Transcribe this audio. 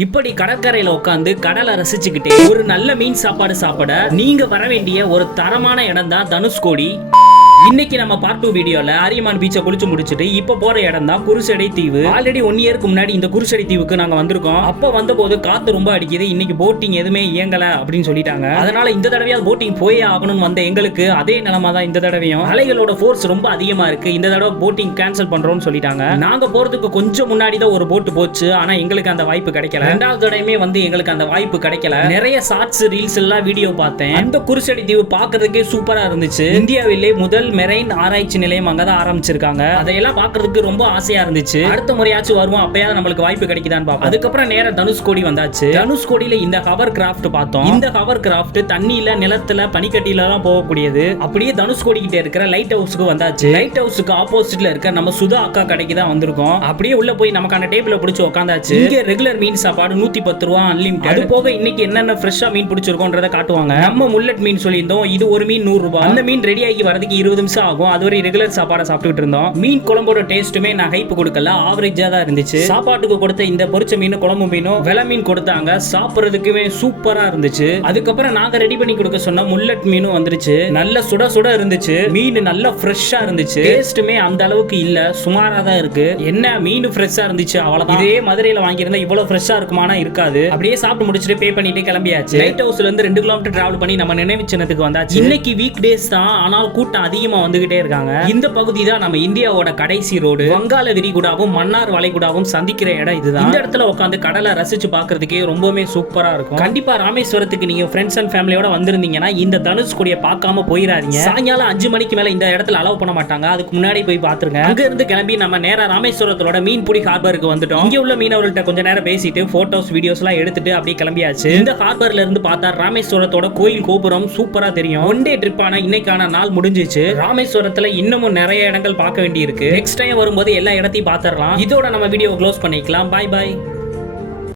இப்படி கடற்கரையில உட்காந்து கடலை ரசிச்சுக்கிட்டே ஒரு நல்ல மீன் சாப்பாடு சாப்பிட நீங்க வர வேண்டிய ஒரு தரமான இடம் தான் தனுஷ்கோடி. இன்னைக்கு நம்ம பார்ட் 2 வீடியோல அரியமான் பீச்சை குளிச்சு முடிச்சிட்டு இப்ப போற இடம் தான் குருசடை தீவு. ஆல்ரெடி 1 இயருக்கு முன்னாடி இந்த குருசடை தீவுக்கு நாங்க வந்திருக்கோம். அப்ப வந்தபோது காத்து ரொம்ப அடிக்குது, இன்னைக்கு போட்டிங் எதுவுமே இயங்கல அப்படின்னு சொல்லிட்டாங்க. அதனால இந்த தடவையாவது போட்டிங் போயே ஆகணும்னு வந்த எங்களுக்கு அதே நிலைமை தான் இந்த தடவையும். அலைகளோட ஃபோர்ஸ் ரொம்ப அதிகமா இருக்கு, இந்த தடவை போட்டிங் கேன்சல் பண்றோம்னு சொல்லிட்டாங்க. நாங்க போறதுக்கு கொஞ்சம் முன்னாடி தான் ஒரு போட்டு போச்சு, ஆனா எங்களுக்கு அந்த வாய்ப்பு கிடைக்கல. ரெண்டாவது தடவையுமே வந்து எங்களுக்கு அந்த வாய்ப்பு கிடைக்கல. நிறைய ஷார்ட்ஸ் ரீல்ஸ் எல்லாம் வீடியோ பார்த்தேன். அந்த குருசடை தீவு பாக்குறதுக்கே சூப்பரா இருந்துச்சு. இந்தியாவிலே முதல் மெரைன் ஆராய்ச்சி நிலையம் அங்கதான் ஆரம்பிச்சிருக்காங்க. அதையெல்லாம் பாக்குறதுக்கு ரொம்ப ஆசையா இருந்துச்சு. அடுத்த முறையாச்சும் வருவோம், அப்பயாவது நம்மளுக்கு வாய்ப்பு கிடைக்குதான்னு பார்ப்போம். அதுக்கப்புறம் நேரா தனுஷ்கோடி வந்தாச்சு. தனுஷ்கோடியில இந்த ஹவர் கிராஃப்ட் பார்த்தோம். இந்த ஹவர் கிராஃப்ட் தண்ணியில, நிலத்துல, பனிக்கட்டில எல்லாம் போகக்கூடியது. அப்படியே தனுஷ்கோடி கிட்ட இருக்கிற லைட் ஹவுஸ்க்கு வந்தாச்சு. லைட் ஹவுஸ்க்கு ஆப்போசிட்ல இருக்க நம்ம சுதா அக்கா கடைக்கு தான் வந்திருக்கோம். அப்படியே உள்ள போய் நமக்கான டேபிள பிடிச்சு உட்காந்தாச்சு. இங்க ரெகுலர் மீன் சாப்பாடு 110 ரூபாய் அன்லிமிட்டட். அது போக இன்னைக்கு என்னென்ன ஃப்ரெஷ்ஷா மீன் பிடிச்சிருக்கோன்றத காட்டுவாங்க. நம்ம முல்லட் மீன் சொல்லியிருந்தோம், இது ஒரு மீன் 100 ரூபாய். அந்த மீன் ரெடி ஆகி வரதுக்கு 20 நிமிஷம் ஆகும். அதுவரை ரெகுலர் சாப்பாடை சாப்பிட்டுட்டு இருந்தோம். மீன் குழம்போட டேஸ்ட்டுமே நான் ஹைப் கொடுக்கல, ஆவரேஜா தான் இருந்துச்சு. சாப்பாட்டுக்கு கொடுத்த இந்த பொரிச்ச மீன், குழம்பு மீனும் வெலை மீன் கொடுத்தாங்க, சாப்பிடுறதுக்குமே சூப்பரா இருந்துச்சு. அதுக்கப்புறம் நாங்க ரெடி பண்ணி கொடுக்க சொன்ன முல்லட் மீனும் வந்துருச்சு. நல்ல சுட சுட இருந்துச்சு. மீன் நல்ல ஃப்ரெஷ்ஷா இருந்துச்சு. டேஸ்ட்டுமே அந்த அளவுக்கு இல்ல, சுமாரா தான் இருக்கு. என்ன மீன் ஃப்ரெஷ்ஷா இருந்துச்சு அவ்வளவுதான். இதே மதுரையில வாங்கியிருந்தா இவ்வளவு ஃப்ரெஷ்ஷா இருக்குமானா இருக்காது. அப்படியே சாப்பிட்டு முடிச்சுட்டு பே பண்ணிட்டு கிளம்பியாச்சு. லைட் ஹவுஸ்ல இருந்து 2 கிலோமீட்டர் டிராவல் பண்ணி நம்ம நினைவு சின்னத்துக்கு வந்தாச்சு. இன்னைக்கு வீக் டேஸ் தான், ஆனால் கூட்டம் அதிகமா வந்துகிட்டே இருக்காங்க. இந்த பகுதி தான் நம்ம இந்தியாவோட கடைசி ரோடு. வங்காள விரிகுடாவும் மன்னார் வளைகுடாவும் சந்திக்கிற இடம் இதுதான். இந்த இடத்துல உட்காந்து கடலை ரசிச்சு பார்க்கிறதுக்கே ரொம்பவே சூப்பரா இருக்கும். கண்டிப்பா ராமேஸ்வரத்துக்கு நீங்க ஃப்ரெண்ட்ஸ் அண்ட் ஃபேமிலியோட வந்திருந்தீங்கன்னா இந்த தனுஷ்கோடியை பார்க்காம போயிடாதீங்க. சாயங்காலம் 5 மணிக்கு மேல இந்த இடத்துல அலோவ் பண்ண மாட்டாங்க, அதுக்கு முன்னாடி போய் பாத்துருங்க. அங்க இருந்து கிளம்பி நம்ம நேரா ராமேஸ்வரத்தோட மீன்பிடி ஹார்பருக்கு வந்துட்டோம். இங்க உள்ள மீனவர்கள்ட்ட கொஞ்ச நேரம் பேசிட்டு போட்டோஸ் வீடியோஸ் எல்லாம் எடுத்துட்டு அப்படியே கிளம்பியாச்சு. இந்த ஹார்பர்ல இருந்து பார்த்தா ராமேஸ்வரத்தோட கோயில் கோபுரம் சூப்பரா தெரியும். ஒன் டே ட்ரிப்பான இன்னைக்கான நாள் முடிஞ்சிச்சு. ராமேஸ்வரத்துல இன்னமும் நிறைய இடங்கள் பார்க்க வேண்டி இருக்கு. நெக்ஸ்ட் டைம் வரும்போது எல்லா இடத்தையும் பார்த்துடலாம். இதோட நம்ம வீடியோ க்ளோஸ் பண்ணிக்கலாம். Bye by.